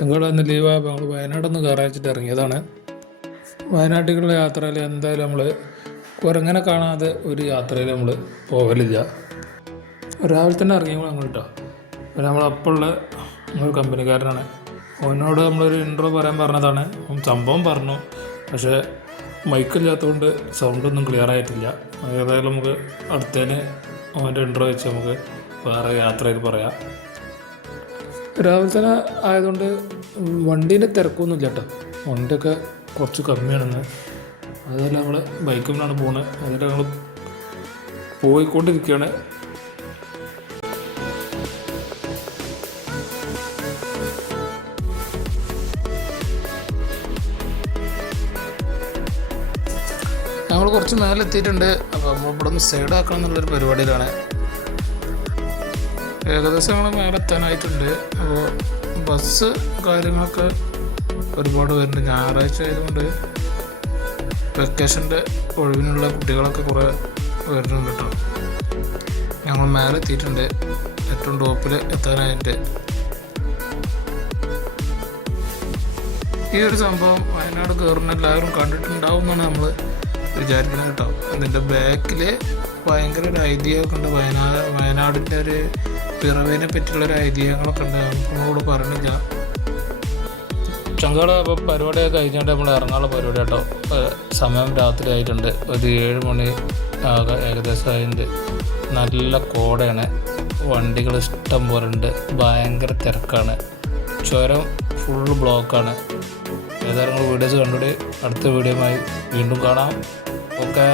ചങ്കാട് അന്ന് ലീവായപ്പോൾ നമ്മൾ വയനാടൊന്ന് കയറാച്ചിട്ട് ഇറങ്ങിയതാണ്. വയനാട്ടിലുള്ള യാത്രയിൽ എന്തായാലും നമ്മൾ കുരങ്ങനെ കാണാതെ ഒരു യാത്രയിൽ നമ്മൾ പോകലില്ല. രാവിലെ തന്നെ ഇറങ്ങിയപ്പോൾ നമ്മൾ കേട്ടോ പിന്നെ നമ്മൾ അപ്പോഴുള്ള ഒരു കമ്പനിക്കാരനാണ്. അവനോട് നമ്മളൊരു ഇൻട്രോ പറയാൻ പറഞ്ഞതാണ്. അവൻ സംഭവം പറഞ്ഞു. പക്ഷേ മൈക്കില്ലാത്തതുകൊണ്ട് സൗണ്ടൊന്നും ക്ലിയർ ആയിട്ടില്ല. ഏതായാലും നമുക്ക് അടുത്തതിന് അവന്റെ ഇൻട്രോ വെച്ച് നമുക്ക് വേറെ യാത്രയിൽ പറയാം. രാവിലെ ആയതുകൊണ്ട് വണ്ടീന്റെ തിരക്കൊന്നുമില്ല കേട്ടോ. വണ്ടിയൊക്കെ കുറച്ച് കമ്മിയാണെന്ന്. അതല്ല നമ്മൾ ബൈക്കിലാണ് പോകുന്നത് അതിൽ ഞങ്ങൾ പോയിക്കൊണ്ടിരിക്കുകയാണ്. ഞങ്ങൾ കുറച്ച് മേലെത്തിയിട്ടുണ്ട്. അപ്പോൾ നമ്മൾ ഇവിടെ നിന്ന് സൈഡ് ആക്കണം എന്നുള്ളൊരു പരിപാടിയിലാണ്. ഏകദേശം ഞങ്ങൾ മേലെ എത്താനായിട്ടുണ്ട് അപ്പോൾ ബസ് കാര്യങ്ങളൊക്കെ ഒരുപാട് വരുന്നുണ്ട്. ഞായറാഴ്ച ആയതുകൊണ്ട് വെക്കേഷന്റെ ഒഴിവിനുള്ള കുട്ടികളൊക്കെ കുറേ വരുന്നുണ്ട് കേട്ടോ. ഞങ്ങൾ മേലെ എത്തിയിട്ടുണ്ട്. ഏറ്റവും ടോപ്പിൽ എത്താനായിട്ട്. ഈ ഒരു സംഭവം വയനാട് കയറുന്ന എല്ലാവരും കണ്ടിട്ടുണ്ടാവും എന്നാണ് നമ്മൾ വിചാരിക്കുന്നത് കേട്ടോ. അതിന്റെ ബാക്കിൽ ഭയങ്കര ഒരു ഐതിഹ്യമൊക്കെ ഉണ്ട്. വയനാട് വയനാടിന്റെ ഒരു പിറവിനെ പറ്റിയുള്ള ഒരു ഐതിഹ്യങ്ങളൊക്കെ ഉണ്ട്. നമ്മളോട് പറഞ്ഞില്ല. ചങ്കാട് അപ്പോൾ പരിപാടിയൊക്കെ കഴിഞ്ഞിട്ട് നമ്മൾ ഇറങ്ങാനുള്ള പരിപാടി കേട്ടോ സമയം രാത്രി ആയിട്ടുണ്ട്. ഒരു ഏഴ് മണി ഏകദേശം അതിന്റെ നല്ല കോടയാണ്. വണ്ടികൾ ഇഷ്ടം പോലെ ഉണ്ട്. ഭയങ്കര തിരക്കാണ്. ചുരം ഫുൾ ബ്ലോക്കാണ്. ഏതായാലും വീഡിയോസ് കണ്ടിട്ട് അടുത്ത വീഡിയോയുമായി വീണ്ടും കാണാം. ഓക്കെ.